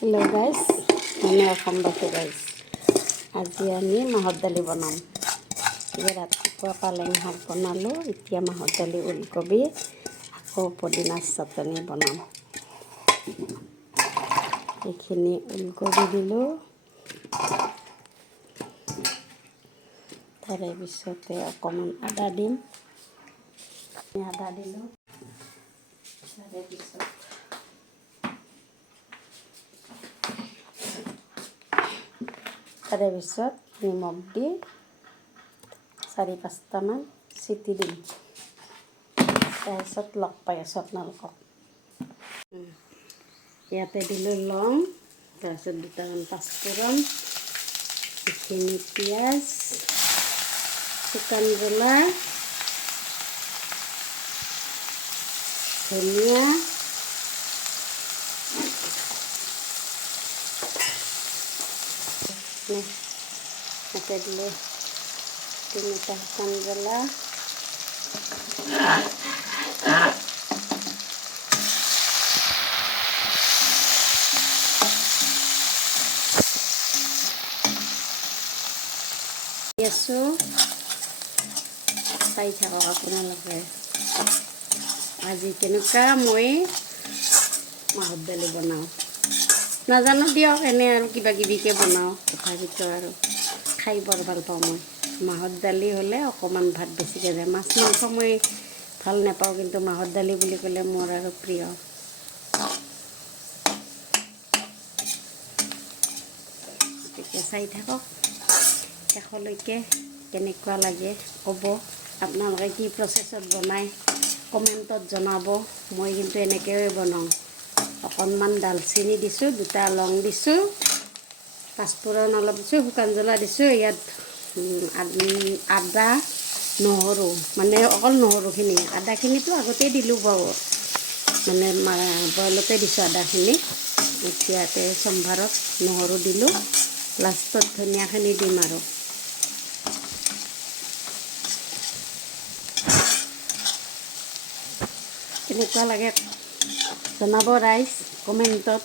hello guys मैं welcome back to guys आज आमी माहर दाली बनाम रातिपुवा पालें शाक बनालो इतना माहर दाली ओलकबि आको पुदिना चाटनी बनाम এইখিনি ওলকবি দিলো তাৰে পিছতে অকণমান আদা দিম আদা দিলো তাৰে পিছত তাৰে পিছত নিমখ দি 4-5টামান চিটি দিম তাৰপিছত লগ পাই আছোঁ আপোনালোকক ইয়াতে দিলোঁ লং তাৰপিছত 2টামান পাঁচফোৰণ এইখিনি পিঁয়াজ শুকান জ্বলা ধনিয়া ইয়াতে দিলোঁ 3টা শুকান জ্বলা আছো চাই থাকক আপোনালোকে আজি কেনেকুৱা মই মাহৰ দালি বনাওঁ নাজানো দিয়ক এনে আৰু কিবা কিবিকে বনাওঁ তথাপিতো আৰু খাই বৰ ভাল পাওঁ মই মাহৰ দালি হ'লে অকণমান ভাত বেছিকৈ যায় মাছ মাংস মই ভাল নাপাওঁ কিন্তু মাহৰ দালি বুলি ক'লে মোৰ আৰু প্ৰিয় গতিকে চাই থাকক শেষলৈকে কেনেকুৱা লাগে ক'ব আপোনালোকে কি প্ৰচেছত বনায় কমেণ্টত জনাব মই কিন্তু এনেকৈয়ে বনাওঁ অকণমান দালচেনি দিছোঁ 2টা লং দিছোঁ পাঁচফোৰণ অলপ দিছোঁ শুকান জ্বলা দিছোঁ ইয়াত আদা নহৰু মানে অকল নহৰুখিনি আদাখিনিতো আগতেই দিলোঁ বাৰু মানে বইলতে দিছোঁ আদাখিনি এতিয়াতে চম্ভাৰত নহৰু দিলোঁ লাষ্টত ধনিয়াখিনি দিম আৰু কেনেকুৱা লাগে জনাব ৰাইজ কমেণ্টত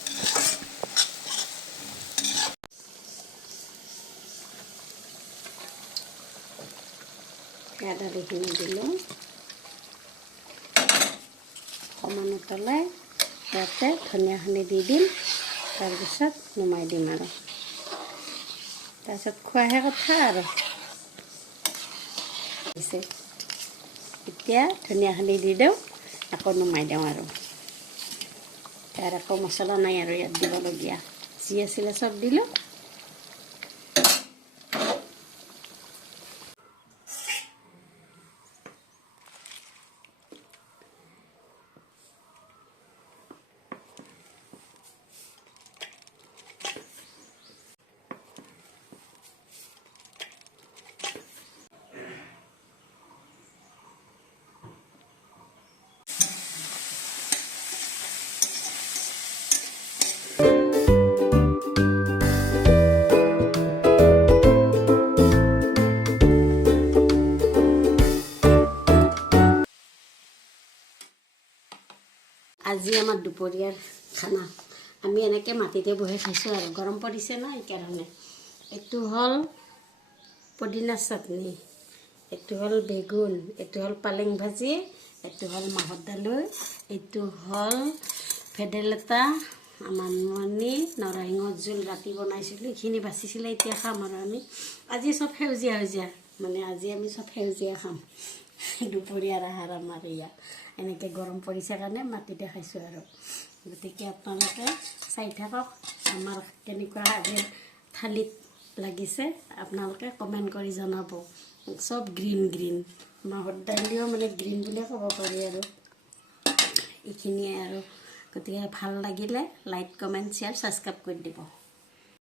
দালিখিনি দিলোঁ অকণমান উতলাই ইয়াতে ধনিয়াখিনি দি দিম তাৰপিছত নমাই দিম আৰু তাৰপিছত খোৱাহে কথা আৰু এতিয়া ধনিয়াখিনি দি দিওঁ আকৌ নমাই দিওঁ আৰু তাৰ আকৌ মছলা নাই আৰু ইয়াত দিবলগীয়া যি আছিলে চব দিলোঁ আজি আমাৰ দুপৰীয়াৰ খানা আমি এনেকৈ মাটিতে বহি খাইছোঁ আৰু গৰম পৰিছে না এইকাৰণে এইটো হ'ল পুদিনা চাটনি এইটো হ'ল বেগুন এইটো হ'ল পালেং ভাজি এইটো হ'ল মাহৰ দালি এইটো হ'ল ভেদাইলতা মানিমুনি নৰসিংহৰ জোল ৰাতি বনাইছিলোঁ এইখিনি বাচিছিলে এতিয়া খাম আৰু আমি আজি চব সেউজীয়া মানে আজি আমি চব সেউজীয়া খাম দুপৰীয়াৰ আহাৰ আমাৰ ইয়াত এনেকৈ গৰম পৰিছে কাৰণে মাটিতে খাইছোঁ আৰু গতিকে আপোনালোকে চাই থাকক আমাৰ কেনেকুৱা আজি থালিত লাগিছে আপোনালোকে কমেণ্ট কৰি জনাব চব গ্ৰীণ মাহৰ দালিও মানে গ্ৰীণ বুলিয়ে ক'ব পাৰি আৰু এইখিনিয়ে আৰু গতিকে ভাল লাগিলে লাইক কমেণ্ট শ্বেয়াৰ ছাবস্ক্ৰাইব কৰি দিব